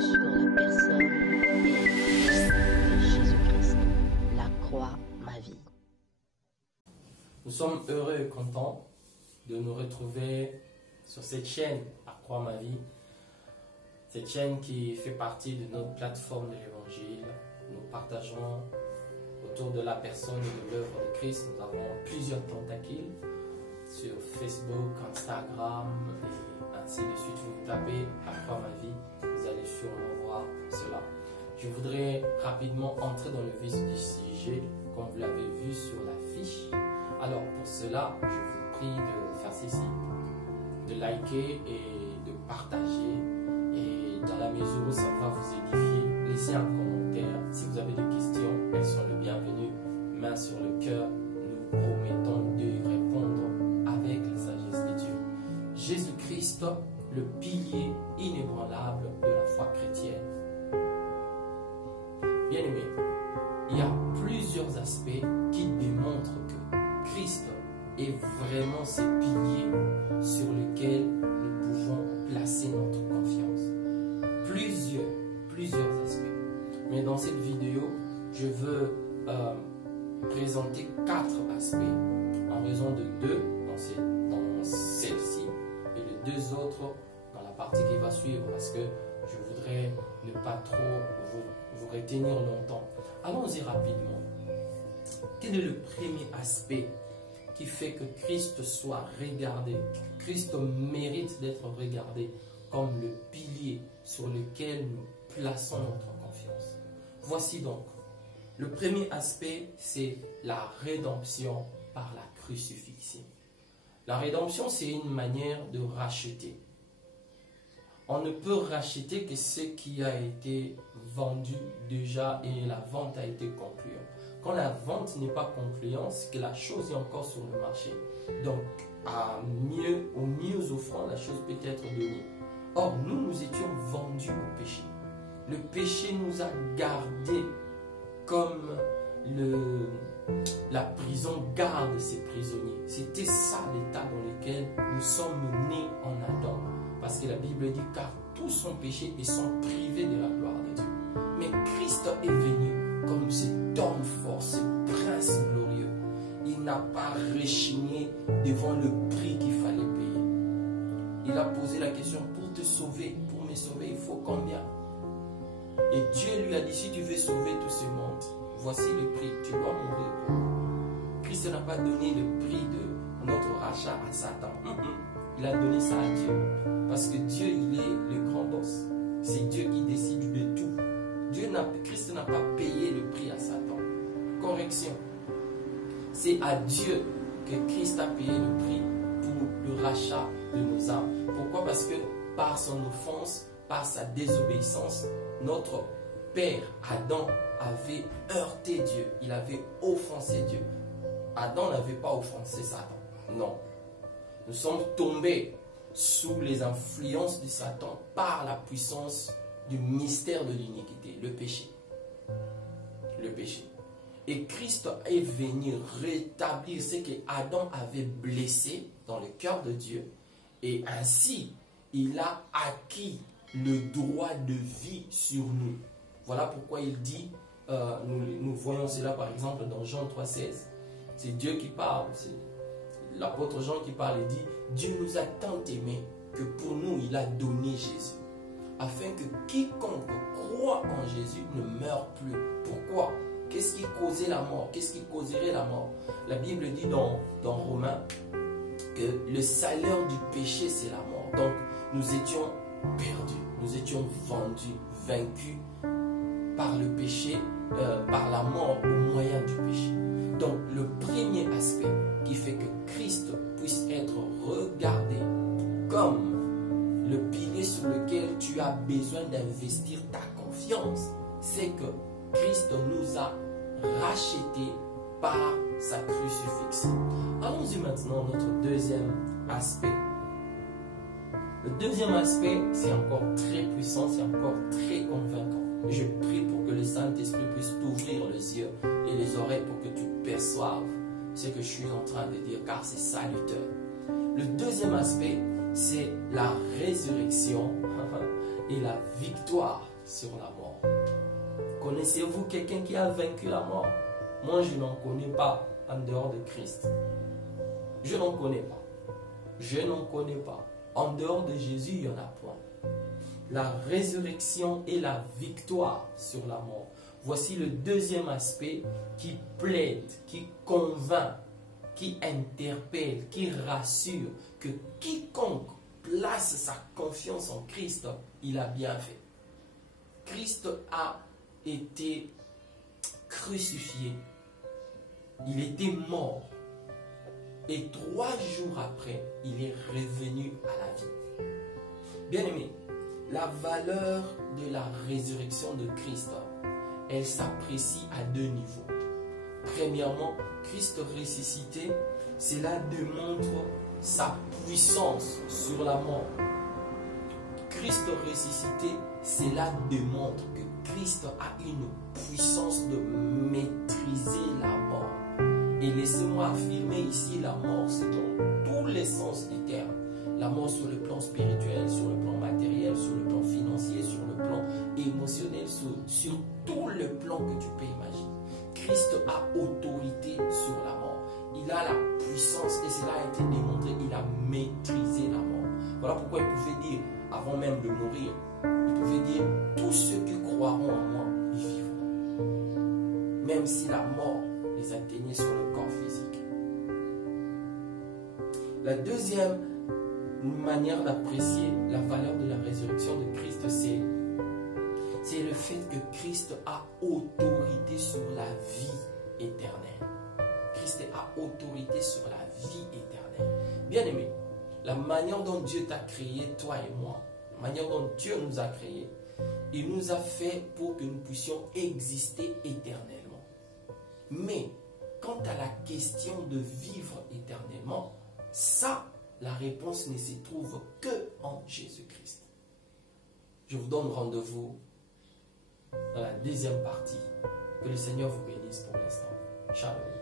sur la personne et Jésus-Christ, la croix, ma vie. Nous sommes heureux et contents de nous retrouver sur cette chaîne, La Croix Ma Vie. Cette chaîne qui fait partie de notre plateforme de l'Évangile. Nous partageons autour de la personne et de l'œuvre de Christ. Nous avons plusieurs tentacules sur Facebook, Instagram et ainsi de suite. Vous tapez La Croix Ma Vie, vous allez sûrement voir cela. Je voudrais rapidement entrer dans le vif du sujet, comme vous l'avez vu sur l'affiche. Alors pour cela, je vous prie de faire ceci, de liker et de partager. Et dans la mesure où ça va vous édifier, laissez un commentaire. Si vous avez des questions, elles sont les bienvenues. Main sur le cœur, nous promettons de y répondre avec la sagesse de Dieu. Jésus-Christ, le pilier inébranlable de la foi chrétienne. Bien-aimés, il y a plusieurs aspects qui démontrent que Christ est vraiment ce pilier sur lequel nous pouvons placer notre confiance. Plusieurs aspects. Mais dans cette vidéo, je veux présenter 4 aspects en raison de 2 dans celle-ci et les 2 autres dans la partie qui va suivre parce que je voudrais ne pas trop vous retenir longtemps. Allons-y rapidement. Quel est le premier aspect qui fait que Christ soit regardé? Christ mérite d'être regardé comme le pilier sur lequel nous plaçons notre confiance. Voici donc, le premier aspect, c'est la rédemption par la crucifixion. La rédemption, c'est une manière de racheter. On ne peut racheter que ce qui a été vendu déjà et la vente a été concluante. Quand la vente n'est pas concluante, c'est que la chose est encore sur le marché. Donc, au mieux offrant, la chose peut être donnée. Or, nous étions vendus au péché. Le péché nous a gardés comme la prison garde ses prisonniers. C'était ça l'état dans lequel nous sommes nés en Adam. Parce que la Bible dit car tous ont péché et sont privés de la gloire de Dieu. Mais Christ est venu comme cet homme fort, ce prince glorieux. Il n'a pas rechigné devant le prix qu'il fallait payer. Il a posé la question, pour te sauver, pour me sauver, il faut combien? Et Dieu lui a dit, si tu veux sauver tout ce monde, voici le prix, tu dois mourir pour moi. Christ n'a pas donné le prix de notre rachat à Satan. Il a donné ça à Dieu. Parce que Dieu, il est le grand boss. C'est Dieu qui décide de tout. Christ n'a pas payé le prix à Satan. Correction. C'est à Dieu que Christ a payé le prix pour le rachat de nos âmes. Pourquoi? Parce que par son offense, par sa désobéissance, notre père Adam avait heurté Dieu. Il avait offensé Dieu. Adam n'avait pas offensé Satan. Non. Nous sommes tombés sous les influences de Satan par la puissance du mystère de l'iniquité, le péché. Le péché. Et Christ est venu rétablir ce que Adam avait blessé dans le cœur de Dieu. Et ainsi, il a acquis le droit de vie sur nous. Voilà pourquoi il dit, nous voyons cela par exemple dans Jean 3,16. C'est Dieu qui parle, c'est l'apôtre Jean qui parle et dit, Dieu nous a tant aimés que pour nous il a donné Jésus. Afin que quiconque croit en Jésus ne meure plus. Pourquoi? Qu'est-ce qui causait la mort? Qu'est-ce qui causerait la mort? La Bible dit dans Romains que le salaire du péché c'est la mort. Donc nous étions perdus, nous étions vendus, vaincus par le péché, par la mort au moyen du péché. Donc le premier aspect qui fait que Christ puisse être regardé comme le pilier sur lequel tu as besoin d'investir ta confiance, c'est que Christ nous a rachetés par sa crucifixion. Allons-y maintenant à notre deuxième aspect. Le deuxième aspect, c'est encore très puissant, c'est encore très convaincant. Je prie pour que le Saint-Esprit puisse t'ouvrir les yeux et les oreilles pour que tu perçoives ce que je suis en train de dire, car c'est salutaire. Le deuxième aspect, c'est la résurrection et la victoire sur la mort. Connaissez-vous quelqu'un qui a vaincu la mort? Moi, je n'en connais pas en dehors de Christ. Je n'en connais pas. Je n'en connais pas. En dehors de Jésus, il n'y en a point. La résurrection et la victoire sur la mort. Voici le deuxième aspect qui plaide, qui convainc, qui interpelle, qui rassure que quiconque place sa confiance en Christ, il a bien fait. Christ a été crucifié. Il était mort. Et 3 jours après, il est revenu à la vie. Bien-aimés, la valeur de la résurrection de Christ, elle s'apprécie à 2 niveaux. Premièrement, Christ ressuscité, cela démontre sa puissance sur la mort. Christ ressuscité, cela démontre que Christ a une puissance de maîtriser la mort. Et laissez-moi affirmer ici, la mort, c'est dans tous les sens du terme. La mort sur le plan spirituel, sur le plan matériel, sur le plan financier, sur le plan émotionnel, sur tout le plan que tu peux imaginer. Christ a autorité sur la mort. Il a la puissance et cela a été démontré. Il a maîtrisé la mort. Voilà pourquoi il pouvait dire, avant même de mourir, il pouvait dire, tous ceux qui croiront en moi, ils vivront. Même si la mort les atteignait sur le corps physique. La deuxième manière d'apprécier la valeur de la résurrection de Christ, c'est le fait que Christ a autorité sur la vie éternelle. Christ a autorité sur la vie éternelle. Bien-aimé, la manière dont Dieu t'a créé, toi et moi, la manière dont Dieu nous a créés, il nous a fait pour que nous puissions exister éternellement. Mais, quant à la question de vivre éternellement, ça, la réponse ne se trouve que en Jésus-Christ. Je vous donne rendez-vous dans la deuxième partie. Que le Seigneur vous bénisse pour l'instant. Shalom.